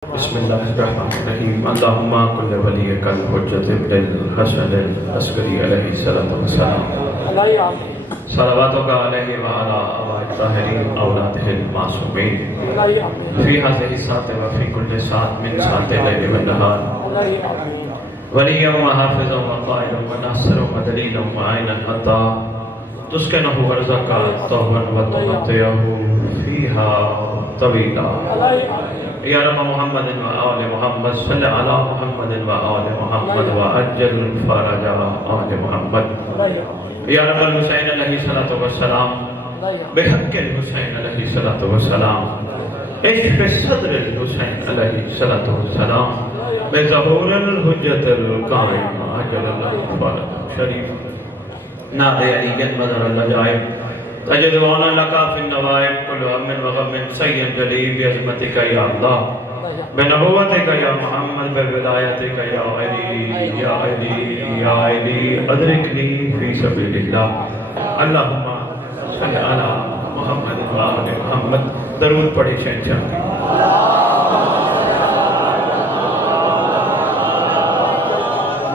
بسم الله الرحمن الرحيم. اللهم كل وليك الحجة ابن الحسن العسكري عليه الصلاة والسلام صلواتك عليه وعلى آبائه الطاهرين أولاده المعصومين في هذه الساعة وفي كل ساعة من ساعة الليل والنهار وليا وحافظا وقائدا وناصرا ودليلا وعينا حتى تسكنه أرزاك طهوا وتمتعه فيها طويلا. یا رب محمد و آل محمد صلی علی محمد و آل محمد و اجل فرج آل محمد. یا رب الحسین علیہ السلام بحق الحسین علیہ السلام اکف صدر الحسین علیہ السلام بظہور الحجت القائم عجل اللہ فرج شریف نادے علی جن مدر اللہ جائب تجد وانا لکا فی النوائب کل امن و غم سید جلیل بعظمتک یا اللہ بنبوتک یا محمد بولایتک یا علی یا علی یا علی ادرکنی فی سبیل اللہ. اللہم صلی علی محمد و آل محمد. درود پڑھی شہنشاہ.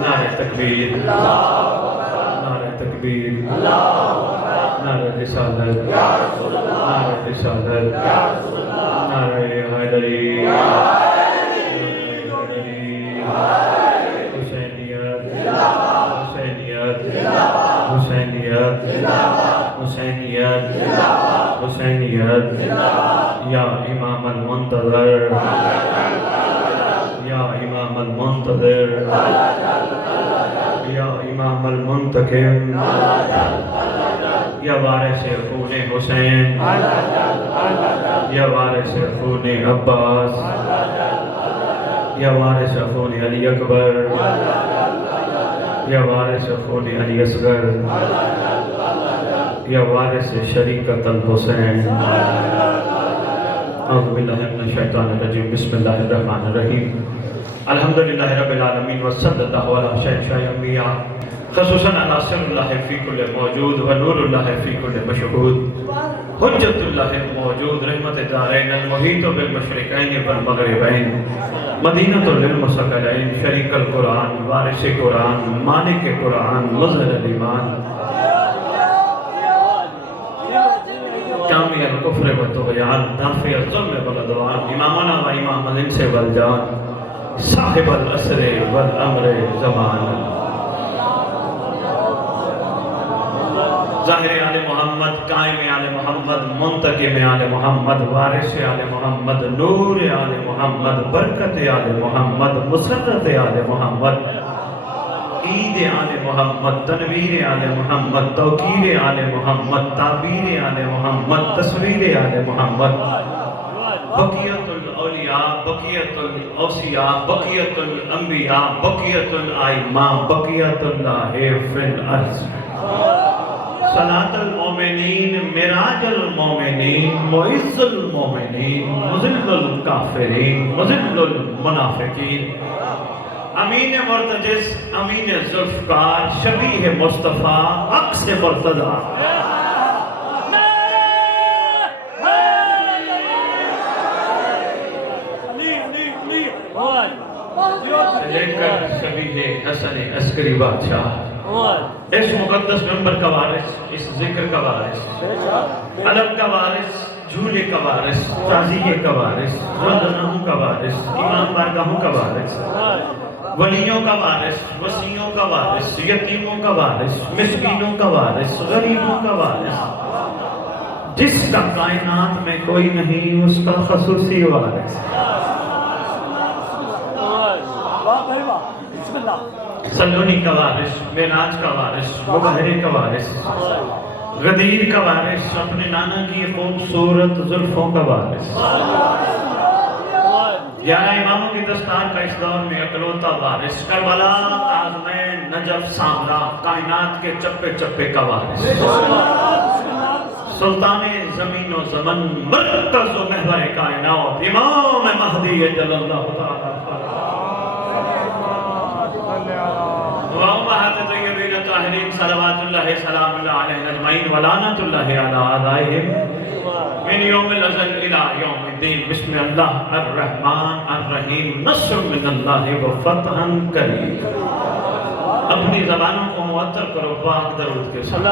نعرہ تکبیر، نعرہ تکبیر، نعرہ رسالت، نعرہ رسالت، نعرہ حیدری، حسینیت، حسینیت، حسینیت، حسینیت، حسینیت. یا امام المنتظر، یا امام المنتظر، یا امام المنتقم، یا وارث خون حسین، یا وارث خون عباس، یا وارث خون علی اکبر، یا وارث خون علی اصغر، یا وارث شریکت الحسین. اعوذ باللہ من الشیطان الرجیم. بسم اللہ الرحمن الرحیم. الحمدللہ رب العالمین وصلی اللہ علی شہنشاہ انبیاء خصوصاً علی سر اللہ فی کل موجود و نور اللہ فی کل مشہود حجت اللہ موجود رحمت دارین المحیط بالمشرقین والمغربین مدینۃ للمثقلین شریک القرآن وارث قرآن مالک قرآن مظہر الایمان جامع الکفر والطغیان دافع الظلم والعدوان امامنا و امام الانس والجان صاحب العصر والامر زمان. ظاہر آل محمد، قائم آل محمد، منتقم آل محمد، وارث آل محمد، نور آل محمد، برکت آل محمد، مسرت آل محمد، عید آل محمد، تنویر آل محمد، توقیر آل محمد، تعبیر آل محمد، تصویر آل محمد. بقیت الاولیاء، بقیت الاوصیاء، بقیت الانبیاء، بقیت الائمہ، بقیت اللہ فی الارض. صلاة المومنین، معراج المومنین، معز المومنین، مذل الکافرین، مذل المنافقین. امین مرتجس، امین ذوالفقار، شبیہ مصطفیٰ، عکس مرتضیٰ. لے کر شبیہ حسن عسکری بادشاہ اس مقدس منبر کا وارث، اس ذکر کا وارث، علم کا وارث، جھولے کا وارث، تعزیے کا وارث، رضنہوں کا وارث، امام بارگاہوں کا وارث، ولیوں کا وارث، وسیعوں کا وارث، یتیموں کا وارث، مسکینوں کا وارث، غریبوں کا وارث، جس کا کائنات میں کوئی نہیں اس کا خصوصی وارث. سلونی کا وارث، معراج کا وارث، مبہرے کا وارث، غدیر کا وارث، اپنے نانا کی خوبصورت زلفوں کا وارث. 11 اماموں کی دستار کا اس دور میں اکلوتا وارث، کربلا، عظمین، نجف، سامرا، کائنات کے چپے چپے کا وارث. سلطان زمین و زمن، مرکز و محور کائنات، امام مہدی جل اللہ تعالیٰ. وأمهات طيبين الطاهرين صلوات الله سلام الله عليهم أجمعين ولعنة الله على أعدائهم من يوم الأزل إلى يوم الدین بسم اللہ الرحمن الرحیم نصر من اللہ و فتح قریب. اپنی زبانوں کو معطر کرو پاک درود کے ساتھ.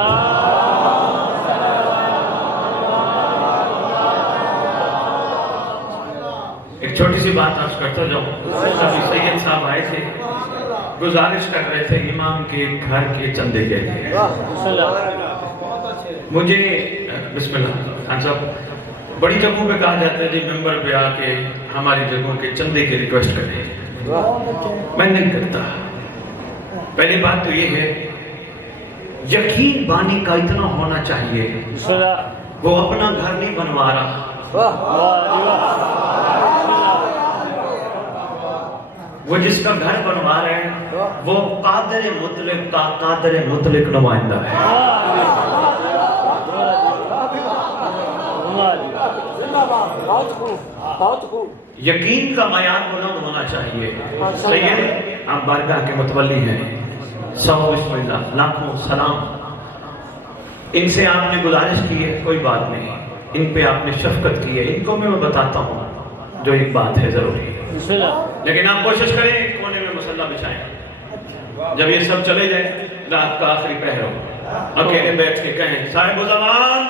ایک چھوٹی سی بات عرض کرتا جاؤں. ابھی سید صاحب آئے تھے, گزارش کر رہے تھے امام کے گھر کے چندے کے لیے. مجھے بسم اللہ خان صاحب بڑی جگہوں پہ کہا جاتا ہے جی ممبر پہ آ کے ہماری جگہوں کے چندے کی ریکویسٹ کریں. میں نہیں کرتا. پہلی بات تو یہ ہے یقین بانی کا اتنا ہونا چاہیے وہ اپنا گھر نہیں بنوا رہا, وہ جس کا گھر بنوا رہے ہیں وہ قادر مطلق کا قادر مطلق نمائندہ ہے. یقین کا معیار بلند ہونا چاہیے. سید آپ بارگاہ کے متولی ہیں, سو بسم اللہ لاکھوں سلام. ان سے آپ نے گزارش کی ہے کوئی بات نہیں, ان پہ آپ نے شفقت کی ہے, ان کو میں بتاتا ہوں جو ایک بات ہے ضروری ہے, لیکن آپ کوشش کریں کونے میں مصلی بچھائیں. جب یہ سب چلے جائیں رات کا آخری پہر ہو, اکیلے بیٹھ کے کہیں صاحب زمان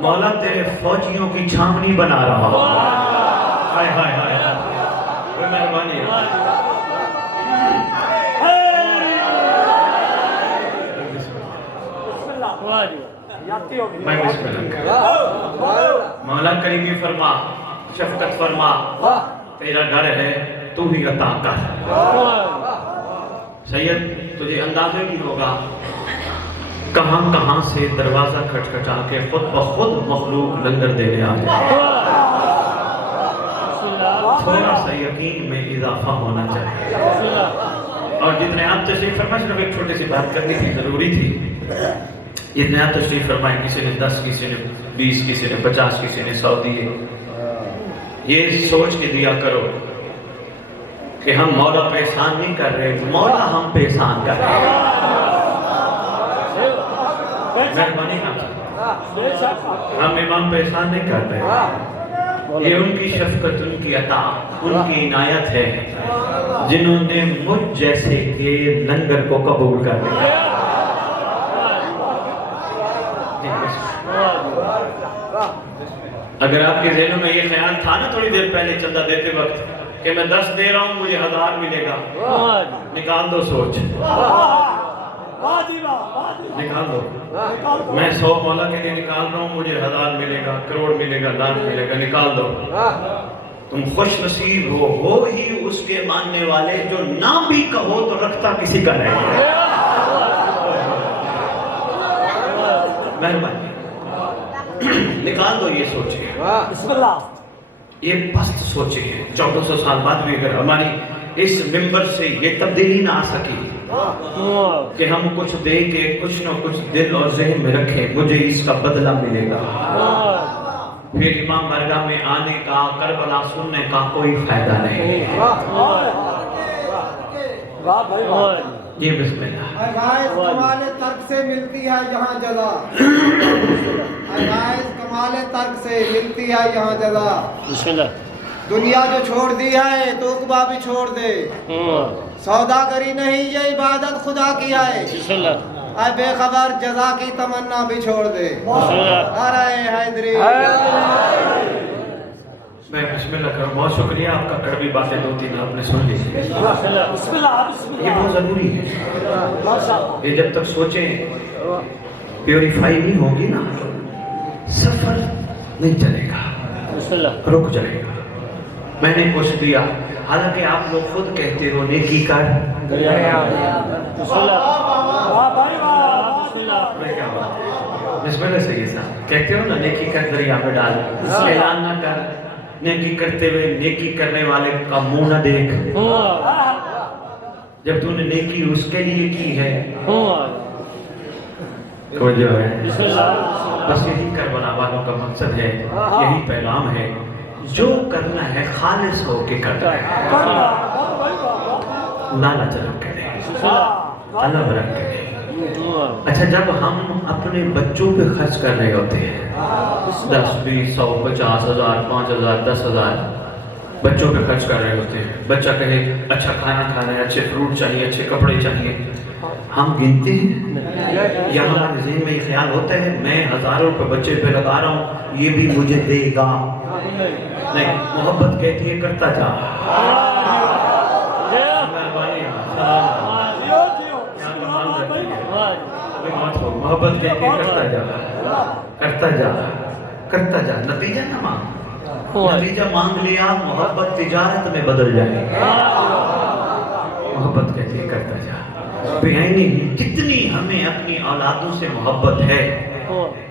مولا تیرے فوجیوں کی چھاونی بنا رہا. ہائے ہائے ہائے کوئی مہربانی ہے. میں بسم اللہ. مولا کریمی فرما, شفقت فرما, تیرا گھر ہے تو ہی عطا کر. سید تجھے اندازہ بھی ہوگا کہاں کہاں سے دروازہ کھٹکھٹا کے خود بخود مخلوق لنگر دینے آ جائے. تھوڑا سا یقین میں اضافہ ہونا چاہیے. اور جتنے آپ تشریف فرمائے, صرف ایک چھوٹی سی بات کرنی تھی, ضروری تھی. جتنے آپ تشریف فرمائے, کسی نے 10, کسی نے 20, کسی نے 50, کسی نے 100 دیے, یہ سوچ کے دیا کرو کہ ہم مولا پہ احسان نہیں کر رہے, مولا ہم پہ احسان کر رہے ہیں. مہربانی ہم امام پہ احسان نہیں کر رہے, یہ ان کی شفقت, ان کی عطا, ان کی عنایت ہے جنہوں نے مجھ جیسے کے لنگر کو قبول کر لیا. اگر آپ کے ذہنوں میں یہ خیال تھا نا تھوڑی دیر پہلے چندہ دیتے وقت کہ میں 10 دے رہا ہوں مجھے 1000 ملے گا, نکال دو سوچ, نکال دو. میں 100 مولا کے لیے نکال رہا ہوں, مجھے 1000 ملے گا, کروڑ ملے گا, لاکھ ملے گا, نکال دو. تم خوش نصیب ہو ہی اس کے ماننے والے جو نہ بھی کہو تو رکھتا کسی کا نہیں. مہربانی نکال دو یہ سوچیں, یہ پست سوچیں. 1400 سال بعد بھی اگر ہماری اس ممبر سے یہ تبدیلی نہ آ سکی کہ ہم کچھ دے کے کچھ نہ کچھ دل اور ذہن میں رکھیں مجھے اس کا بدلہ ملے گا, پھر امام بارگاہ میں آنے کا, کربلا سننے کا کوئی فائدہ نہیں. یہ بسم اللہ. عزائز کمال ترک سے ملتی ہے یہاں جزا, عزائز کمال ترک سے ملتی ہے یہاں جزا. دنیا جو چھوڑ دی ہے تو عقبہ بھی چھوڑ دے, سوداگری نہیں یہ عبادت خدا کی ہے. اے بے خبر جزا کی تمنا بھی چھوڑ دے. نعرہ حیدری. میں بسم اللہ کروں. بہت شکریہ آپ کا, کڑوی باتیں 2-3 آپ نے سن لی. یہ بہت ضروری ہے. یہ جب تک سوچیں پیوریفائی نہیں ہوگی نا, سفر نہیں چلے گا, رک جائے گا. میں نے کچھ دیا, حالانکہ آپ لوگ خود کہتے ہو نیکی کر. بسم اللہ سے یہ صاحب کہتے ہو نا نیکی کر دریا میں ڈال, اعلان نہ کر. نیکی کرتے ہوئے نیکی کرنے والے کا منہ نہ دیکھ. جب تو نے نیکی اس کے لیے کی ہے توجہ ہے, بس یہی کربلا والوں کا مقصد ہے, یہی پیغام ہے. جو کرنا ہے خالص ہو کے کرنا ہے, لالچ رکھ کے نہیں, طلب رکھ کے نہیں. اچھا جب ہم اپنے بچوں پہ خرچ کر رہے ہوتے ہیں 10 20 100 50 ہزار 5 ہزار 10 ہزار بچوں پہ خرچ کر رہے ہوتے ہیں, بچہ کہے اچھا کھانا کھانا ہے, اچھے فروٹ چاہیے, اچھے کپڑے چاہیے, ہم گنتے ہیں یا ہمارے ذہن میں یہ خیال ہوتا ہے میں ہزاروں روپے بچے پہ لگا رہا ہوں یہ بھی مجھے دے گا؟ نہیں, محبت کہتی ہے کرتا جا. محبت کہتی ہے کرتا جا کرتا جا کرتا جا, نتیجہ نہ مانگ, نتیجہ مانگ لیا محبت تجارت میں بدل جائے. محبت کہتی ہے کرتا جا. بیانی جتنی ہمیں اپنی اولادوں سے محبت ہے,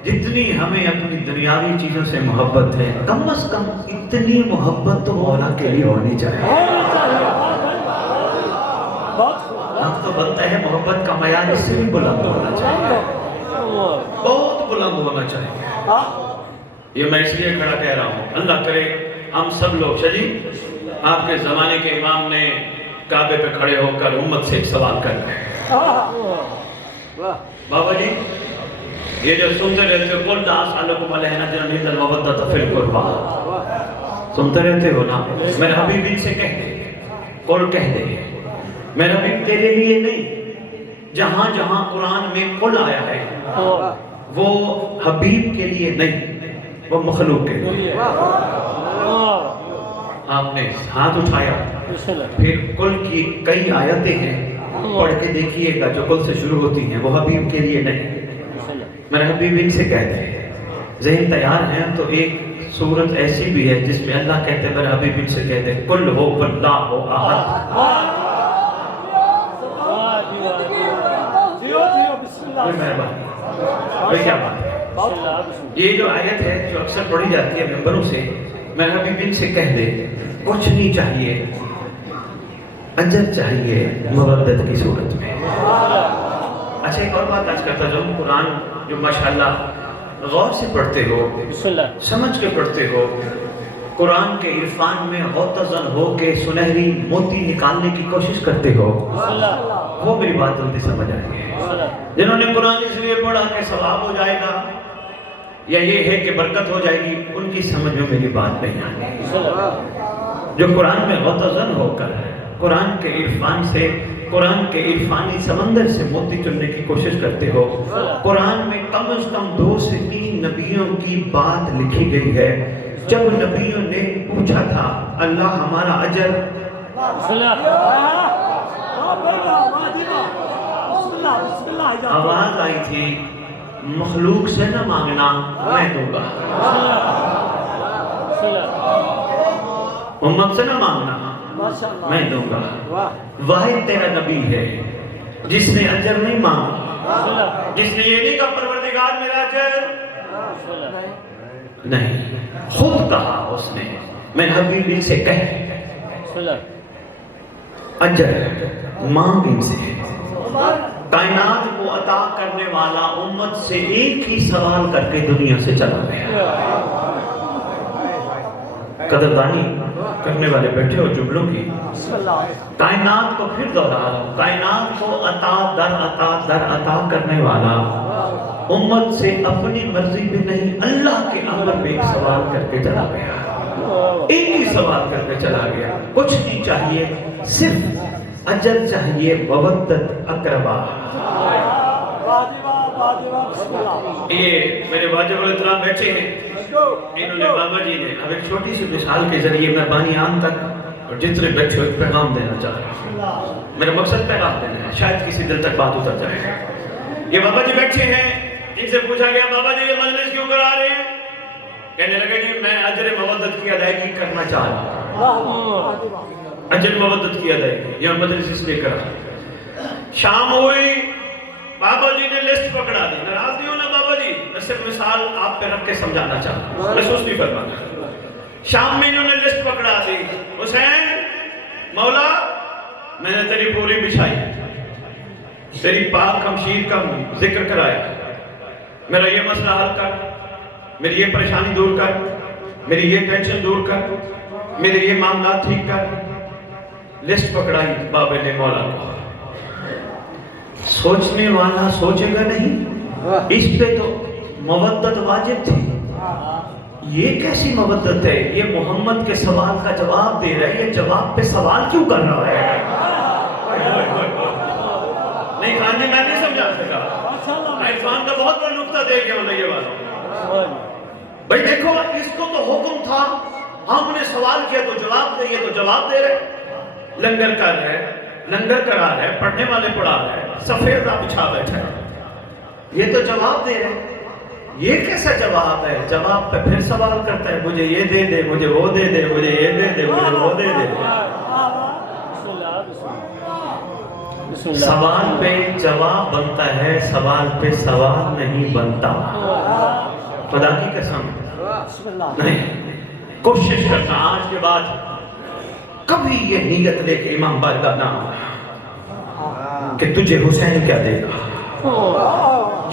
جتنی ہمیں اپنی دنیاوی چیزوں سے محبت ہے, کم از کم اتنی محبت تو مولا کے لیے ہونی چاہیے. اب تو بنتا ہے محبت کا معیار اس سے بھی بلند ہونا چاہیے, بہت بلند ہونا چاہیے. یہ میں اس لیے کھڑا کہہ رہا ہوں, اللہ کرے ہم سب لوگ شجی آپ کے زمانے کے امام نے کعبے پہ کھڑے ہو کر امت سے ایک سوال کر رہے ہیں. بابا جی یہ جو سنتے رہتے ہو قل لا اسألکم علیہ اجرا الا المودۃ فی القربى, سنتے رہتے ہو نا, میرے حبیب ان سے کہہ دے, قل کہہ دے میرا حبیب تیرے لیے نہیں, جہاں جہاں قرآن میں قل آیا ہے وہ حبیب کے لیے نہیں, وہ مخلوق کے لیے. آپ نے ہاتھ اٹھایا, پھر قل کی کئی آیتیں ہیں پڑھ کے دیکھیے گا جو قل سے شروع ہوتی ہیں, وہ حبیب کے لیے نہیں. میرے حبیب ان سے کہتے ہیں, ذہن تیار ہیں تو ایک صورت ایسی بھی ہے جس میں اللہ کہتے ہیں, میرے حبیب ان سے کہتے ہیں قل ہو واللہ احد. کیا بات ہے, یہ جو آیت ہے جو اکثر پڑھی جاتی ہے ممبروں سے, میرے حبیب ان سے کہہ دے کچھ نہیں چاہیے, اجر چاہیے مودت کی صورت میں. اچھا ایک اور بات آج کرتا جاؤں, قرآن جو ماشاءاللہ غور سے پڑھتے ہو, سمجھ کے پڑھتے ہو, قرآن کے عرفان میں غوطہ ہو کے سنہری موتی نکالنے کی کوشش کرتے ہو, وہ میری بات جلدی سمجھ آئی ہے. جنہوں نے قرآن اس لیے پڑھا کہ ثواب ہو جائے گا یا یہ ہے کہ برکت ہو جائے گی, ان کی سمجھ میں میری بات نہیں آئی. جو قرآن میں غوطہ ہو کر قرآن کے عرفان سے, قرآن کے عرفانی سمندر سے موتی چننے کی کوشش کرتے ہو, قرآن میں کم از کم 2 سے 3 نبیوں کی بات لکھی گئی ہے. جب نبیوں نے پوچھا تھا اللہ ہمارا اجر, آواز آئی تھی مخلوق سے نہ مانگنا میں دوں گا, امت سے نہ مانگنا میں دوں گا. واحد تیرا نبی ہے جس نے اجر نہیں مانگا, جس نے یہ نہیں کہا پروردگار میرا اجر نہیں, خود کہا اس نے میں حبیب ان سے کہہ اجر مانگ ان سے. کائنات کو عطا کرنے والا امت سے ایک ہی سوال کر کے دنیا سے چلا گیا. قدردانی کرنے والے بیٹھے ہو جملوں کی, کائنات کو پھر دوہرا رہا ہوں, کائنات کو عطا در عطا در عطا کرنے والا امت سے اپنی مرضی پہ نہیں اللہ کے امر پہ ایک سوال کر کے چلا گیا, ایک ہی سوال کر کے چلا گیا. کچھ نہیں چاہیے, صرف اجر چاہیے مودت اقربا. یہ میرے واجب الاحترام بیٹھے ہیں, انہوں نے بابا جی نے اب ایک چھوٹی سی مثال کے ذریعے میں بانیان تک اور جتنے بیٹھے ہو ایک پیغام دینا چاہ رہا ہوں. میرا مقصد پیغام دینا ہے, شاید کسی دل تک بات اتر جائے. یہ بابا جی بیٹھے ہیں, ان سے پوچھا گیا بابا جی یہ مجلس کیوں کرا رہے ہیں؟ کہنے لگے جی میں اجر مودت کی ادائیگی کرنا چاہ رہا ہوں, اجر مودت کی ادائیگی, یہ مجلس اس لیے کرا. شام ہوئی, بابا جی نے لسٹ پکڑا دی. ناراض نہیں ہونا بابا جی, میں صرف مثال آپ پہ رکھ کے سمجھانا چاہتا ہوں, محسوس نہیں فرمانا. شام میں انہوں نے لسٹ پکڑا دی, حسین مولا میں نے تیری پوری بچھائی, تیری پاک ہمشیر کا ذکر کرایا, میرا یہ مسئلہ حل کر, میری یہ پریشانی دور کر, میری یہ ٹینشن دور کر, میرے یہ معاملات ٹھیک کر. لسٹ پکڑائی بابے نے مولا کو. سوچنے والا سوچے گا نہیں، اس پہ تو مودت واجب تھی، یہ کیسی مودت ہے؟ یہ محمد کے سوال کا جواب دے رہا ہے، یہ جواب پہ سوال کیوں کر رہا ہے؟ نہیں خان جی میں نہیں سمجھا سکا، عرفان کا بہت بڑا نقطہ دے کے یہ بات بھائی دیکھو، اس کو تو حکم تھا، ہم نے سوال کیا تو جواب دے، یہ تو جواب دے رہے، لنگر کر رہے، لنگر کرا رہے، پڑھنے والے پڑھا رہے، سفید بچھا بیٹھا ہے، یہ تو جواب دے رہے، یہ کیسا جواب ہے؟ جواب پہ پھر سوال کرتا ہے، مجھے یہ دے دے، مجھے وہ دے دے، مجھے یہ دے دے، مجھے وہ دے دے۔ سوال پہ جواب بنتا ہے، سوال پہ سوال نہیں بنتا، خدا کی قسم نہیں۔ کوشش کرنا آج کے بعد کبھی یہ نیت لے کے امام بارگاہ نہ کہ تجھے حسین کیا دے گا،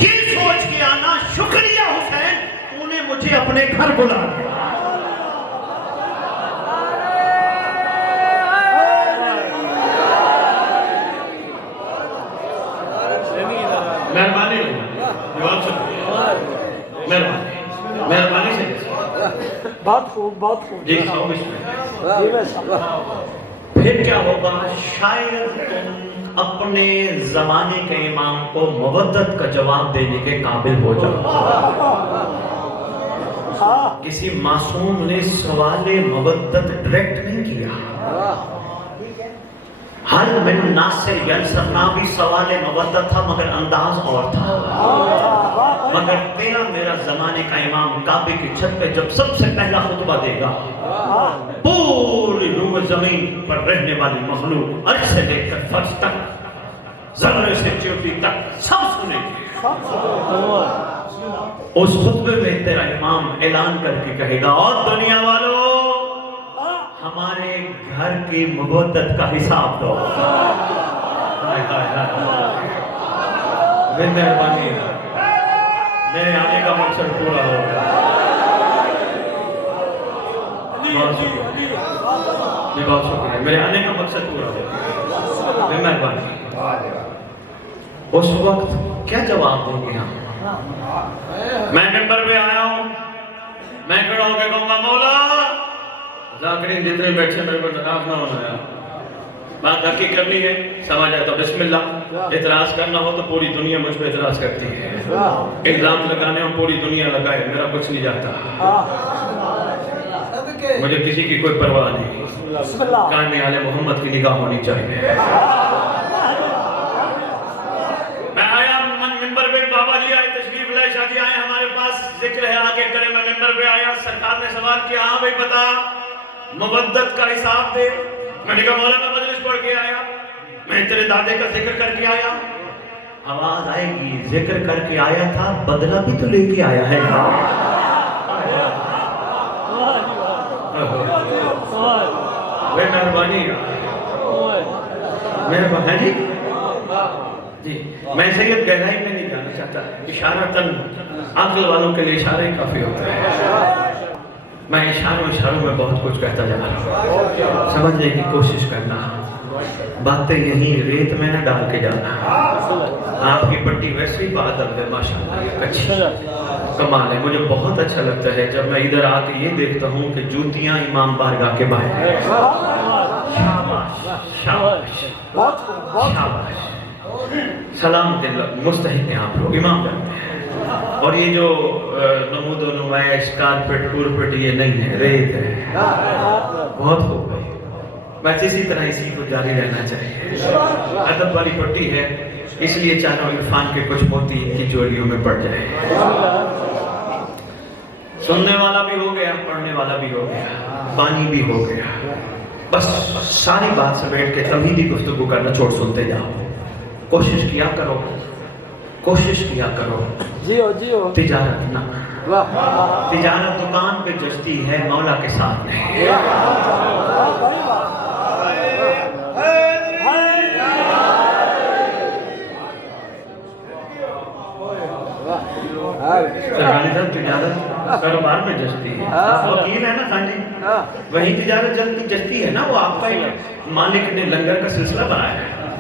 یہ سوچ کے آنا شکریہ حسین تو نے مجھے اپنے گھر بلا دیا۔ مہربانی مہربانی سے بہت خوب بہت خوب جی پھر کیا ہوگا؟ شاید تم اپنے زمانے کے امام کو مودت کا جواب دینے کے قابل ہو جاؤ۔ کسی معصوم نے سوال مودت ڈائریکٹ نہیں کیا، حل من ناصر ینصرنا بھی سوال مودت تھا مگر انداز اور تھا۔ مگر تیرا میرا زمانے کا امام کعبے کی چھت پہ جب سب سے پہلا خطبہ دے گا، پوری روح زمین پر رہنے والی مخلوق عرش سے لے کر فرش تک، ذرے سے چوٹی تک سب سنیں گے۔ اس خطبے میں تیرا امام اعلان کر کے کہے گا، اور دنیا والوں ہمارے گھر کی مودت کا حساب دو۔ مہربانی، میرے آنے کا مقصد پورا ہو گیا۔ بہت شکریہ، میرے آنے کا مقصد پورا ہو گیا، مہربانی۔ اس وقت کیا جواب دیں گے ہم؟ میں ممبر پہ آیا ہوں، میں کھڑا ہو کے کہوں گا، مولا ذاکرین جتنے بیٹھے میرے کو ناراض نہ ہونا ہے، بات حقیق کرنی ہے، سمجھ آئے تو بسم اللہ، اعتراض کرنا ہو تو پوری دنیا مجھ پہ اعتراض کرتی ہے، الزام لگانے ہو پوری دنیا لگائے، میرا کچھ نہیں جاتا، مجھے کسی کی کوئی پرواہ نہیں، قائم آل محمد کی نگاہ ہونی چاہیے۔ میں آیا ممبر پہ، بابا جی آئے، تشریف لائے، شاہ جی آئے ہمارے پاس، ذکر ہے آگے کرے، میں ممبر پہ آیا، سرکار نے سوال کیا، ہاں بھائی بتا مودت کا حساب دے۔ میں نے کہا مولا میں مجلس پڑھ کے آیا، میں تیرے دادے کا ذکر کر کے آیا۔ آواز آئے گی، ذکر کر کے آیا تھا، بدلہ بھی تو لے کے آیا ہے۔ مہربانی مہربانی جی، میں سید گہرائی میں نہیں جانا چاہتا، اشارتاً عقل والوں کے لیے اشارہ ہی کافی ہوتا ہے۔ میں اشاروں میں بہت کچھ کہتا جا رہا ہوں، سمجھنے کی کوشش کرنا، باتیں یہیں ریت میں نہ ڈال کے جانا۔ آپ کی پٹی ویسے ہی بہادر ہے ماشاءاللہ، اچھی کمال ہے۔ مجھے بہت اچھا لگتا ہے جب میں ادھر آ کے یہ دیکھتا ہوں کہ جوتیاں امام بارگاہ کے باہر ہیں۔ شاباش شاباش شاباش، سلام دل مستحق ہیں آپ لوگ، امام کرتے ہیں۔ اور یہ جو نمود و نمائش کارپٹ کورپٹ یہ نہیں ہے، ریت ہے، بہت خوب ہے۔ بس اسی طرح اسی کو جاری رہنا چاہیے۔ ادب والی پٹی ہے، اس لیے چاہتا ہوں عرفان کے کچھ موتی ان کی چولیوں میں پڑ جائے۔ سننے والا بھی ہو گیا، پڑھنے والا بھی ہو گیا، پانی بھی ہو گیا، بس ساری بات سے بیٹھ کے توحیدی گفتگو کرنا چھوڑ سنتے جاؤ۔ کوشش کیا کرو، کوشش کیا کرو، تجارت نہ، تجارت دکان پہ جچتی ہے، مولا کے ساتھ نہیں۔ تجارت کاروبار میں جچتی ہے، وکیل ہے نا خان جی، وہی تجارت جلدی جچتی ہے نا، وہ آپ کا مالک نے لنگر کا سلسلہ بنایا ہے،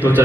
2-4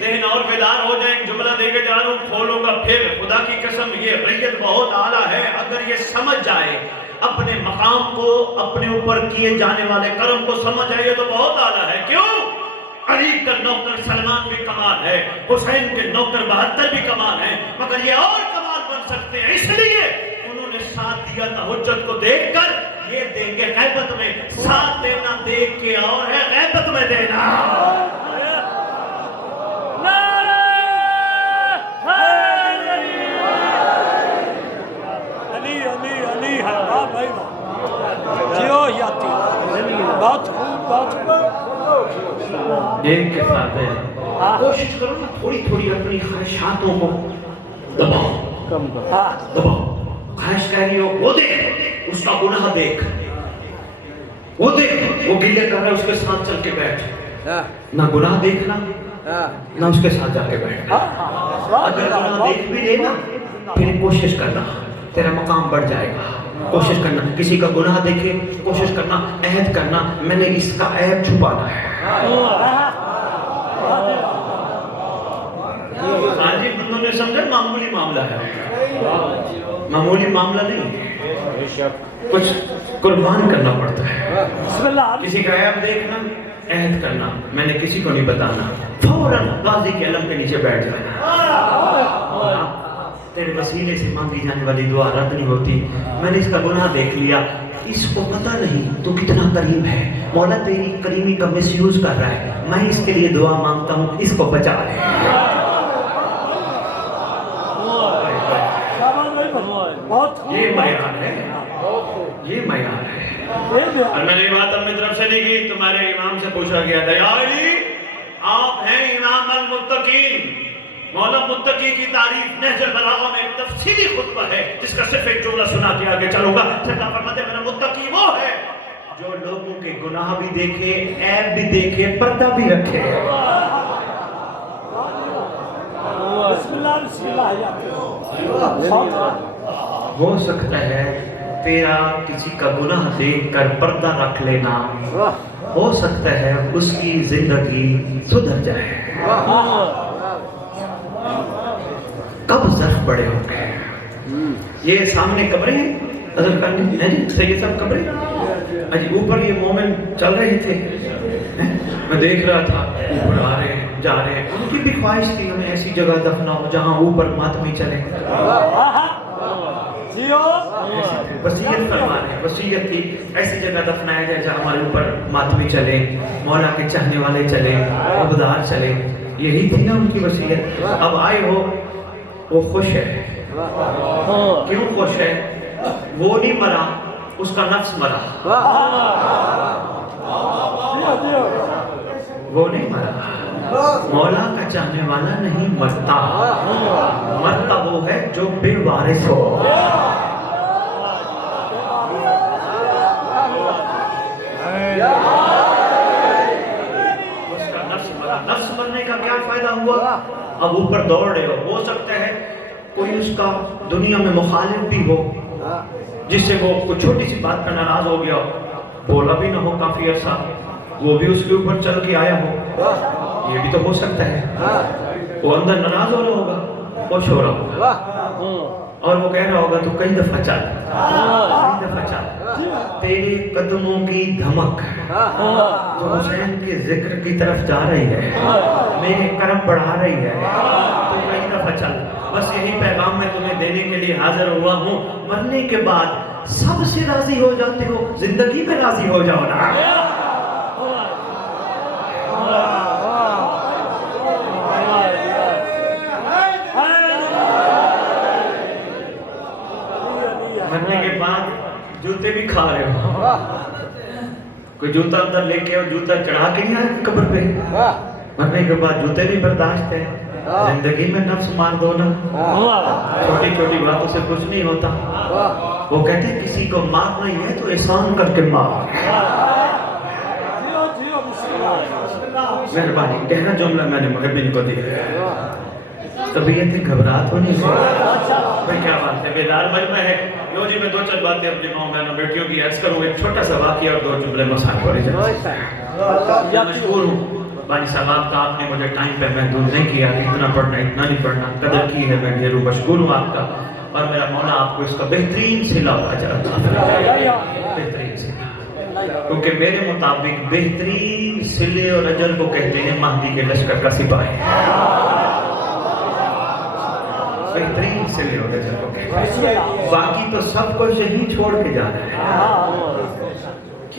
ذہن اور بیدار ہو جائیں. جملہ دے کے جا رہا ہوں, کھولوں گا پھر. خدا کی قسم یہ ریت بہت اعلیٰ ہے. اگر یہ سمجھ جائے, اپنے مقام کو, اپنے اوپر کیے جانے والے کرم کو سمجھ آئیے تو بہت اعلیٰ ہے. کیوں؟ علی کا نوکر سلمان بھی کمال ہے, حسین کے نوکر 72 بھی کمال ہے, مگر یہ اور کمال بن سکتے ہیں. اس لیے انہوں نے ساتھ دیا تھا حجت کو دیکھ کر. یہ دیں گے غیبت میں. ساتھ دینا دیکھ کے اور ہے غیبت میں دینا. ایک کے ساتھ ہے. کوشش کرو نا تھوڑی تھوڑی اپنی خواہشاتوں کو دباؤ. خواہش کہہ رہی ہو, وہ دیکھ اس کا گناہ دیکھ, وہ دیکھ وہ گلے کر رہا ہے, اس کے ساتھ چل کے بیٹھ. نہ گناہ دیکھنا نہ اس کے ساتھ جا کے بیٹھنا. اگر گناہ دیکھ بھی لینا پھر کوشش کرنا, تیرا مقام بڑھ جائے گا. کوشش کرنا, کسی کا گناہ دیکھے کوشش کرنا, عہد کرنا میں نے اس کا عیب چھپانا ہے. ہاں جی, بندوں نے سمجھا معمولی معاملہ ہے. معمولی معاملہ نہیں, کچھ قربان کرنا پڑتا ہے. کسی کا عیب دیکھنا, عہد کرنا میں نے کسی کو نہیں بتانا, فوراً غازی کے علم کے نیچے بیٹھ جانا. تیرے وسیلے سے مانگی جانے والی دعا رد نہیں ہوتی. میں نے اس کا گناہ دیکھ لیا, اس کو پتہ نہیں تو کتنا کریم ہے. مولا تیری کریمی کا مس یوز کر رہا ہے. میں اس کے لیے دعا مانگتا ہوں, اس کو بچا لے. یہ معیار ہے, یہ معیار ہے. اور میں نے یہ بات اپنی طرف سے نہیں کی, تمہارے امام سے پوچھا گیا تھا, یا علی آپ ہیں امام المتقین. مولا متقی کی تعریف نہج البلاغہ میں ایک تفصیلی خطبہ ہے جس کا صرف ایک جملہ سنا کے آگے چلوں گا. سرکار فرماتے ہیں میرا متقی وہ ہے جو لوگوں کے گناہ بھی دیکھے, عیب بھی دیکھے, پردہ بھی رکھے. ہو سکتا ہے تیرا کسی کا گناہ دیکھ کر پردہ رکھ لینا, ہو سکتا ہے اس کی زندگی سدھر جائے. کب ظرف بڑے ہو گئے. یہ سامنے قبریں ہیں, حضرت کرنے سید صاحب قبریں. اجی اوپر یہ مومن چل رہے تھے, میں دیکھ رہا تھا اوپر آ رہے ہیں جا رہے ہیں. ان کی بھی خواہش تھی ہمیں ایسی جگہ دفنا ہو جہاں اوپر ماتمی چلے. وصیت فرما رہے ہیں, وصیت تھی ایسی جگہ دفنایا جائے جہاں ہمارے اوپر ماتمی چلے, مولا کے چاہنے والے چلے, عبدار چلے. یہی تھی نا ان کی وصیت. اب آئے ہو, وہ خوش ہے. کیوں خوش ہے؟ وہ نہیں مرا, اس کا نفس مرا. وہ نہیں مرا. مولا کا چاہنے والا نہیں مرتا, مرتا وہ ہے جو بے وارث ہو. اس کا نفس مرا. نفس مرنے کا کیا فائدہ ہوا؟ اب اوپر دوڑ رہے ہو, ہو سکتا ہے کوئی اس کا دنیا میں مخالف بھی ہو جس سے وہ کوئی چھوٹی سی بات پر ناراض ہو گیا, بولا بھی نہ ہو کافی عرصہ, وہ بھی اس کے اوپر چل کے آیا ہو. یہ بھی تو ہو سکتا ہے. وہ اندر ناراض ہو رہا ہوگا, خوش ہو رہا ہوگا, اور وہ کہہ رہا ہوگا تو کئی دفعہ چل, کئی دفعہ چل. تیرے قدموں کی دھمک تو حسین کے ذکر کی طرف جا رہی ہے, میرے کرم بڑھا رہی ہے, تو کئی دفعہ چل. بس یہی پیغام میں تمہیں دینے کے لیے حاضر ہوا ہوں. مرنے کے بعد سب سے راضی ہو جاتے ہو, زندگی میں راضی ہو جاؤ نا. مرنے کے بعد جوتے بھی کھا رہے ہو, کوئی جوتا اندر لے کے اور جوتا چڑھا کے نہیں آئے قبر پہ. مرنے کے بعد جوتے بھی برداشت ہے, زندگی میں نفس مار دو نا, چھوٹی چھوٹی باتوں سے کچھ نہیں ہوتا. وہ کہتے ہیں کسی کو مارنا ہی ہے تو احسان کر کے مار. مہربانی کہنا جملہ میں نے محبین کو دیا. طبیعت گھبراہٹ ہونی سے میں کیا بات ہے, بیدار مجمع ہے. لو جی میں دو چند باتیں اپنی ماں بہنوں بیٹیوں کی عرض کروں. ایک چھوٹا سا واقعہ اور دو جملے مسائل پڑے جائیں. مشہور ہوں بانی صاحب آپ کا آپ نے مجھے ٹائم پہ محدود نہیں کیا کہ اتنا پڑھنا اتنا نہیں پڑھنا، قدر کی ہے، میں ضرور مشکور ہوں آپ کا، اور میرا مولا آپ کو اس کا بہترین صلہ و اجر عطا فرمائے، بہترین صلہ، کیونکہ میرے مطابق بہترین صلے اور اجر کو کہتے ہیں مہدی کے لشکر کا سپاہی، بہترین صلے اور اجر کو کہتے ہیں، باقی تو سب کچھ یہیں چھوڑ کے جا رہا ہے،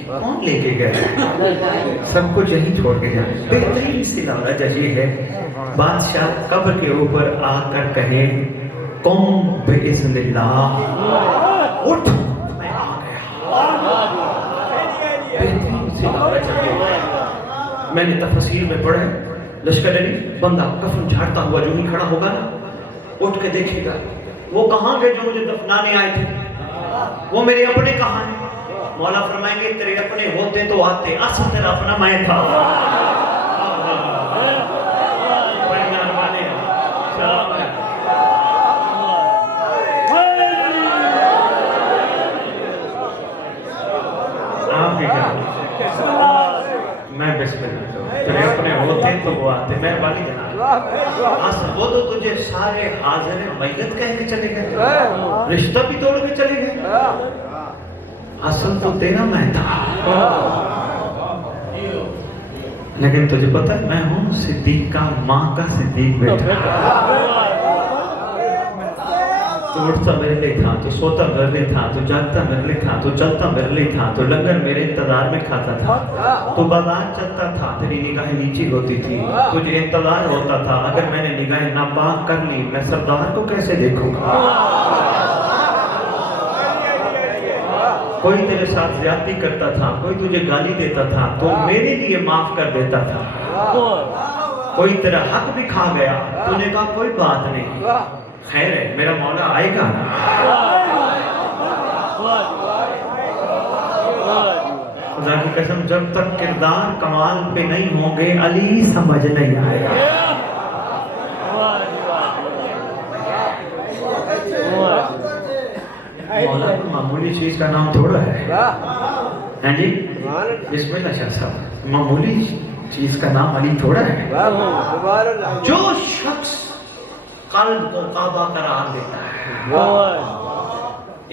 کون لے کے گئے؟ سب کچھ یہیں چھوڑ کے جائیں۔ بہترین صلہ اور اجر یہ ہے، بادشاہ قبر کے اوپر آ کر کہے قوم باذن اللہ، اٹھ میں آ گیا۔ بہترین صلہ اور اجر یہ ہے۔ میں نے تفسیر میں پڑھا لشکر علی بندہ کفن جھاڑتا ہوا جو ہی کھڑا ہوگا نا، اٹھ کے دیکھے گا وہ کہاں گئے جو مجھے دفنانے آئے تھے، وہ میرے اپنے کہاں ہیں؟ مولا فرمائیں گے تیرے اپنے ہوتے تو آتے، اصل تیرا اپنا میں تھا۔ آپ کی کیا میں بسم اللہ، تیرے اپنے ہوتے تو وہ آتے، میں والی جناب اصل وہ تو تجھے سارے حاضر میت کہہ کے چلے گئے، رشتہ بھی توڑ کے چلے گئے، اصل تو تیرا میں تھا، لیکن تجھے پتہ میں ہوں صدیق کا ماں کا صدیق بیٹا، تو اٹھتا میرے لئے تھا، تو سوتا میرے لئے تھا، تو جاگتا میرے لئے تھا، تو چلتا میرے لئے تھا، تو لنگر میرے انتظار میں کھاتا تھا، تو بازار چلتا تھا، تیری نگاہیں نیچی ہوتی تھی، تجھے انتظار ہوتا تھا، اگر میں نے نگاہیں ناپاک کر لی میں سردار کو کیسے دیکھوں گا؟ کوئی تیرے ساتھ زیادتی کرتا تھا، کوئی تجھے گالی دیتا تھا تو میرے لیے معاف کر دیتا تھا، کوئی تیرا حق بھی کھا گیا تو نے کہا کوئی بات نہیں، خیر ہے میرا مولا آئے گا، خدا کی قسم جب تک کردار کمال پہ نہیں ہوں گے علی سمجھ نہیں آئے گا۔ مولا معمولی چیز کا نام تھوڑا ہے، ہاں جی بسم اللہ شاہ صاحب، معمولی چیز کا نام علی تھوڑا ہے، جو شخص قلب کو کعبہ قرار دیتا ہے۔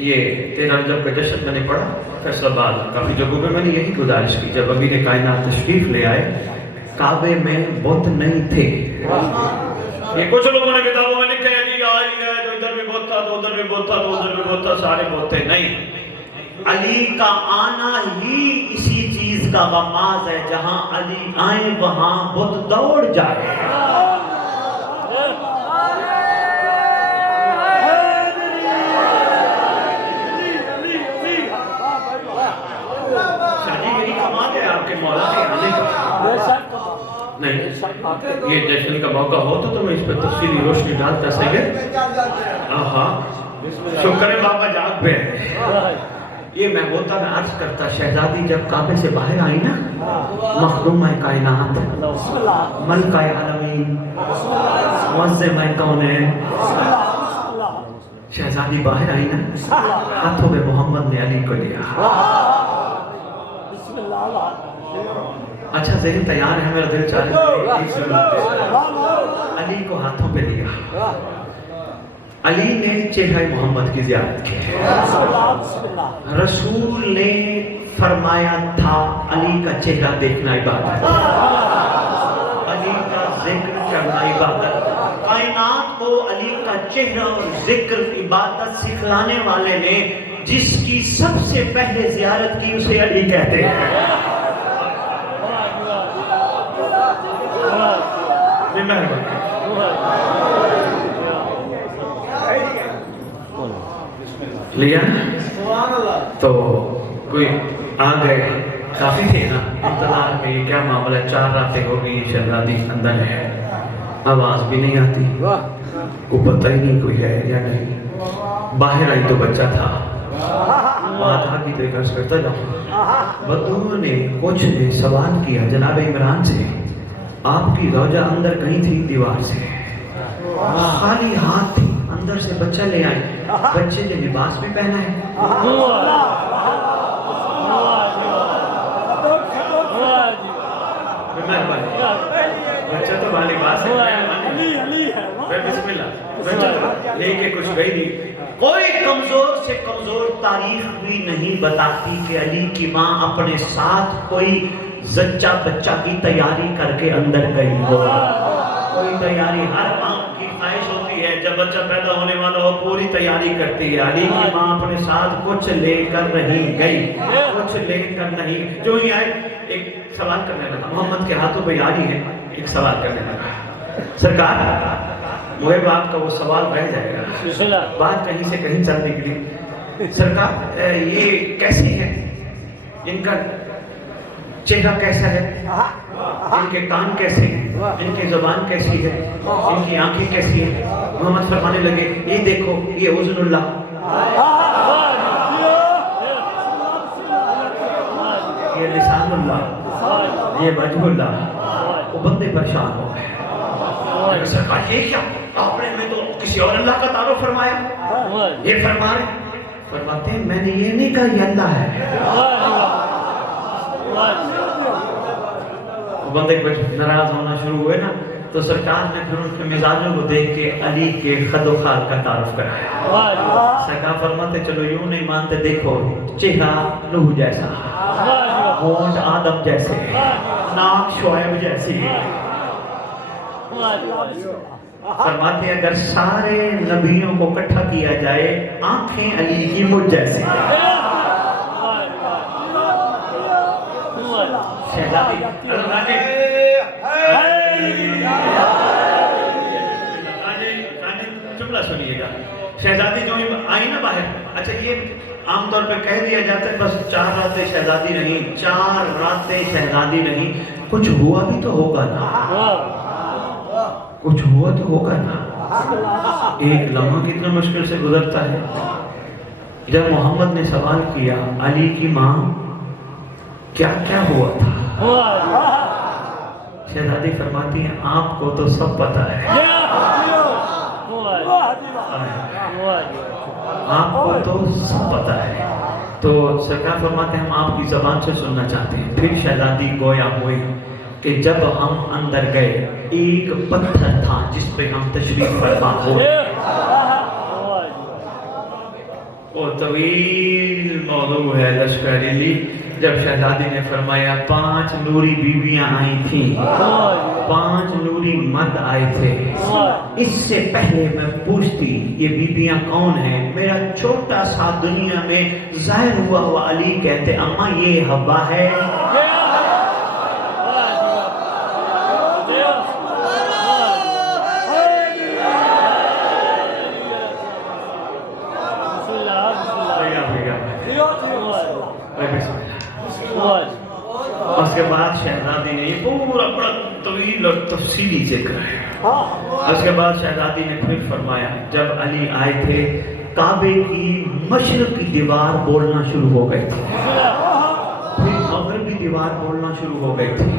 یہ 13 رجب کا جشن میں نے پڑھا فیصل آباد، کافی جگہوں میں میں نے یہی گزارش کی، جب ابھی نے کائنات تشریف لے آئے کعبے میں بت نہیں تھے، یہ کچھ لوگوں نے کتابوں میں لکھا ہے جی آئی ہے تو ادھر بھی بت تھا تو ادھر بھی بت تھا تو ادھر بھی بت تھا، سارے بت تھے، نہیں، علی کا آنا ہی اسی چیز کا غماز ہے، جہاں علی آئیں وہاں بت دوڑ جائے۔ نہیں یہ جشن کا موقع ہو تو میں اس پہ تفصیلی روشنی ڈالتا سکے، آہا شکر ہے بابا جاگ پہ، یہ میں ہوتا میں عرض کرتا شہزادی جب کعبے سے باہر آئی نا، مخدومہ کائنات، ملکہ عالمین، معظمہ کونین، شہزادی باہر آئی نا، ہاتھوں میں محمد نے علی کو لیا، اچھا ذہن تیار ہے، میرا دل چاہے علی کو ہاتھوں پہ لیا، علی نے چہرہ محمد کی زیارت کی، رسول نے فرمایا تھا علی کا چہرہ دیکھنا عبادت، علی کا ذکر کرنا عبادت، کائنات کو علی کا چہرہ اور ذکر عبادت سکھلانے والے نے جس کی سب سے پہلے زیارت کی اسے علی کہتے ہیں۔ لیا تو کوئی آ گئے، کافی تھے نا انتظار میں، کیا معاملہ، 4 راتیں ہو گئی، شہزادی اندر ہے، آواز بھی نہیں آتی، کو پتہ ہی نہیں کوئی ہے یا نہیں، باہر آئی تو بچہ تھا، بات آگی تو ایک عرض کرتا جاؤں، بدو نے کچھ نے سوال کیا جناب عمران سے، آپ کی روجہ اندر کہیں تھی دیوار سے، خالی ہاتھ تھی، اندر سے بچہ لے آئی، بچے نے لباس بھی پہنا ہے، بچہ تو والی بات ہے بسم اللہ لے کے کچھ گئی نہیں. کوئی کمزور سے کمزور تاریخ بھی نہیں بتاتی کہ علی کی ماں اپنے ساتھ کوئی زچہ بچہ کی تیاری کر کے اندر گئی ہو. کوئی تیاری ہر ماں کی خواہش ہوتی ہے جب بچہ پیدا ہونے والا ہو پوری تیاری کرتی ہے. علی کی ماں اپنے ساتھ کچھ لے کر نہیں گئی, کچھ لے کر نہیں. جو ہی آئے ایک سوال کرنے لگا, محمد کے ہاتھوں پہ یاری ہے, ایک سوال کرنے لگا. سرکار محب آپ کا وہ سوال رہ جائے گا, بات کہیں سے کہیں چل نکلی. سرکار یہ کیسے ہے, ان کا چہرہ کیسا ہے, ان کے کان کیسے ہیں, ان کی زبان کیسی ہے, ان کی آنکھیں کیسی ہیں. محمد فرمانے لگے یہ دیکھو یہ اذن اللہ, یہ لسان اللہ, یہ وجہ اللہ. وہ بندے پریشان ہو گئے. سرکار یہ کیا, آپ نے ہمیں تو کسی اور اللہ کا تعارف فرمایا, یہ فرماتے ہیں میں نے یہ نہیں کہا یہ اللہ ہے. بندے کچھ ناراض ہونا شروع ہوئے نا, تو سرکار نے پھر ان کے مزاجوں کو دیکھ کے علی کے خد و خال کا تعارف کرایا. سرکار فرماتے چلو یوں نہیں مانتے, دیکھو چہرہ نوح جیسا, ہونٹ آدم جیسے, ناک شعیب جیسی. فرماتے ہیں اگر سارے نبیوں کو اکٹھا کیا جائے آنکھیں علی کی مجھ جیسے. شہزادی جملہ سنیے گا. شہزادی جو آئی نا باہر, اچھا یہ عام طور پہ کہہ دیا جاتا ہے بس 4 راتیں شہزادی نہیں, 4 راتیں شہزادی نہیں, کچھ ہوا بھی تو ہوگا نا, کچھ ہوا تو ہوگا نا. ایک لمحہ کتنا مشکل سے گزرتا ہے. جب محمد نے سوال کیا علی کی ماں کیا کیا ہوا تھا, شہزادی فرماتی ہیں آپ کو تو سب پتا ہے, آپ کو تو سب پتا ہے. تو سرکار فرماتے ہیں ہم آپ کی زبان سے سننا چاہتے ہیں. پھر شہزادی گویا ہوئی کہ جب ہم اندر گئے ایک پتھر تھا جس پہ ہم تشریف فرما ہوئے. وہ طویل موضوع ہے لشکر علی. جب شہزادی نے فرمایا 5 نوری بیویاں آئی تھیں, 5 نوری مرد آئے تھے, اس سے پہلے میں پوچھتی یہ بیویاں کون ہیں, میرا چھوٹا سا دنیا میں ظاہر ہوا علی کہتے اماں یہ حوا ہے. اس کے بعد شہزادی نے یہ پورا بڑا طویل اور تفصیلی ذکر ہے. اس کے بعد شہزادی نے پھر فرمایا جب علی آئے تھے کعبے کی مشرق کی دیوار بولنا شروع ہو گئی تھی, پھر مغربی دیوار بولنا شروع ہو گئی تھی,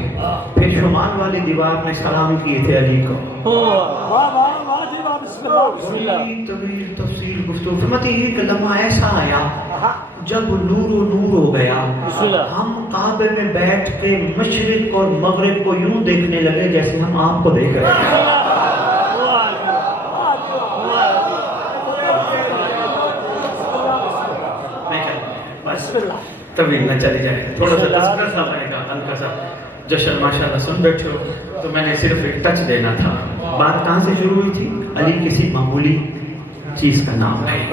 پھر شمال والی دیوار نے سلام کیے تھے علی کو. طویل تفصیل گفتگو. فرماتی ایک لمحہ ایسا آیا جب نور و نور ہو گیا, ہم کعبے میں بیٹھ کے مشرق اور مغرب کو یوں دیکھنے لگے جیسے ہم آپ کو دیکھ رہے ہیں. طویل نہ چلی جائے, تھوڑا سا تذکرہ سا میں کہا ہلکا سا جشن ماشاءاللہ سن بیٹھے ہو, تو میں نے صرف ایک ٹچ دینا تھا. بات کہاں سے شروع ہوئی تھی, علی کسی معمولی چیز کا نام نہیں.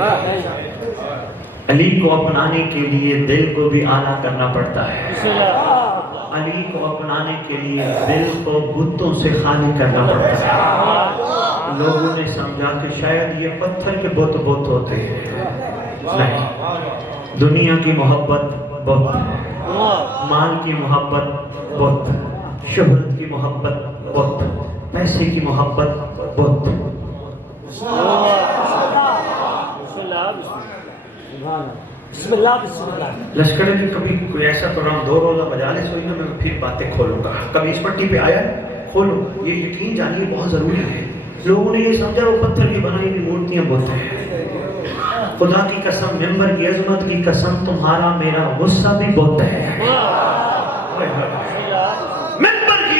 علی کو اپنانے کے لیے دل کو بھی اعلیٰ کرنا پڑتا ہے. علی کو اپنانے کے لیے دل کو بتوں سے خالی کرنا پڑتا ہے. لوگوں نے سمجھا کہ شاید یہ پتھر کے بت ہوتے ہیں. نہیں, دنیا کی محبت بت, مال کی محبت بت, شہرت کی محبت بت, پیسے کی محبت بت. بسم اللہ بسم اللہ. لشکر علی کبھی کوئی ایسا پروگرام 2 روزہ مجالس ہوئی نا, میں پھر باتیں کھولوں گا. کبھی اس پٹی پہ آیا کھولو, یہ یقین جانیے بہت ضروری ہے. لوگوں نے یہ سمجھا وہ پتھر کی بنائی ہوئی مورتیاں بولتے ہیں. خدا کی قسم, ممبر کی عظمت کی قسم, تمہارا میرا غصہ بھی بہت ہے. ممبر کی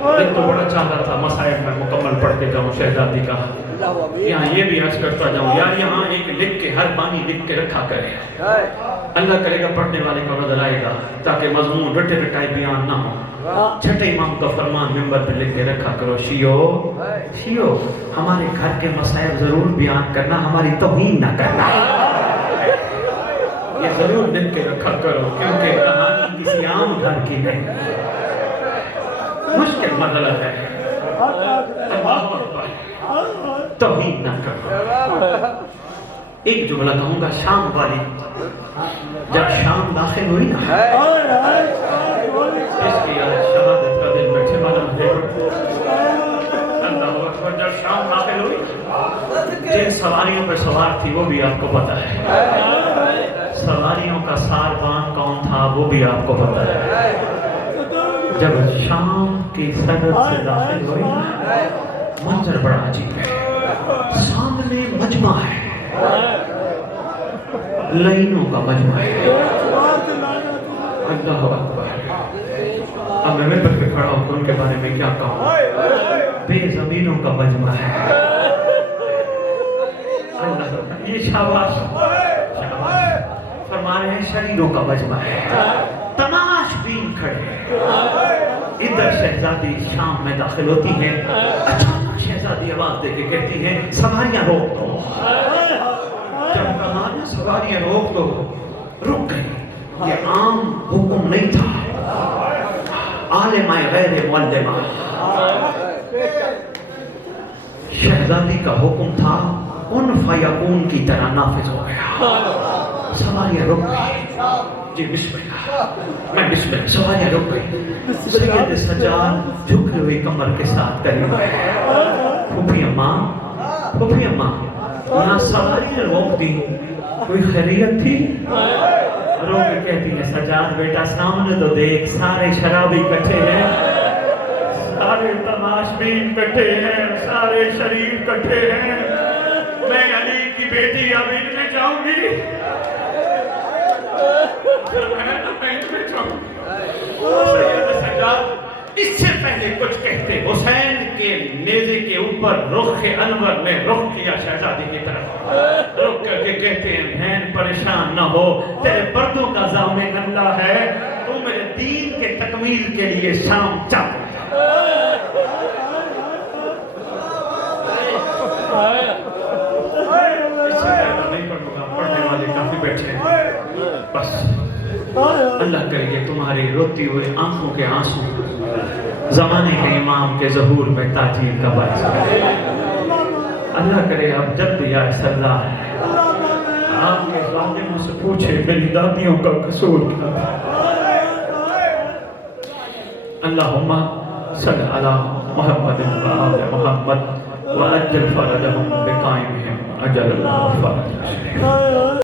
دل تو بڑا چاہتا تھا مصائب میں مکمل پڑھتے جاؤں شہزادی کا. یہاں یہ بھی عرض کرتا جاؤں یار یہاں ایک لکھ کے ہر بانی لکھ کے رکھا کرے. اللہ کرے گا پڑھنے والے کا نظر آئے گا تاکہ مضمون رٹے رٹائے بیان نہ ہو. چھٹے امام کا فرمان ممبر پہ لکھ کے رکھا کرو شیعو ہمارے گھر کے مسائل ضرور بیان کرنا, ہماری توہین نہ کرنا. یہ ضرور لکھ کے رکھا کرو کیونکہ کہانی کسی عام گھر کی نہیں, مشکل مسئلہ ہے. اللہ اکبر, توہین نہ کرو. ایک جملہ کہوں گا شام والی. جب شام داخل ہوئی نا اس کی شہادت کا دل بیٹھے والا ہے. اللہ اکبر, جب شام داخل ہوئی جن سواریوں پہ سوار تھی وہ بھی آپ کو پتا ہے. سواریوں کا ساربان کون تھا وہ بھی آپ کو پتا ہے. جب شام کی سرحد سے داخل ہوئی منظر بڑا عجیب ہے. سامنے مجمع ہے, لائنوں کا مجمع ہے. اللہ اکبر. اب میں ممبر پہ کھڑا ہوں ان کے بارے میں کیا کہوں. بے زمینوں کا مجمع ہے. اللہ, یہ شاباش فرما رہے ہیں شریروں کا مجمع ہے. تماش بین کھڑے. ادھر شہزادی شام میں داخل ہوتی ہے. اچانک شہزادی آواز دے کے کہتی ہے سواریاں روک دو. جب کہا نا سواریاں روک دو, رک گئی. یہ عام حکم نہیں تھا, عالمہ غیر معلمہ. شہزادی کا حکم تھا ان فیقون کی طرح نافذ ہو گیا. سواریاں رک گئی. جی بسم اللہ, میں بسم اللہ. سواریاں رک گئی. سید سجاد جھکے ہوئی کمر کے ساتھ قریب ہے. پھوپھی اماں یہاں سواریاں روک دی, کوئی خیریت تھی؟ رو کے کہتی ہے سجاد بیٹا سامنے تو دیکھ, سارے شرابی کٹھے ہیں, سارے تماش بین کٹھے ہیں, سارے شریف کٹھے ہیں. میں علی کی بیٹی اب ان میں جاؤں گی. سید سجاد اس سے پہلے کچھ کہتے حسین کے نیزے کے اوپر رخ انور نے رخ کیا شہزادی کی طرف. رخ کر کے کہتے ہیں بہن پریشان نہ ہو, تیرے پردوں کا ضامن اللہ ہے, تو میرے دین کے تکمیل کے لیے شام چل. اس سے نہیں پڑھوں گا, پڑھنے والے کافی بیٹھے ہیں. بس اللہ کرے تمہاری روتی ہوئے آنکھوں کے آنسو زمانے کے امام کے ظہور میں تاجیل کا باعث ہے. اللہ کرے اب جب بھی آئے سردار آپ کے ظالموں سے پوچھے میری دادیوں کا قصور کیا تھا. اللہم صلی علی محمد و آل محمد وعجل فرجهم بقائمهم اجل اللہ فرج.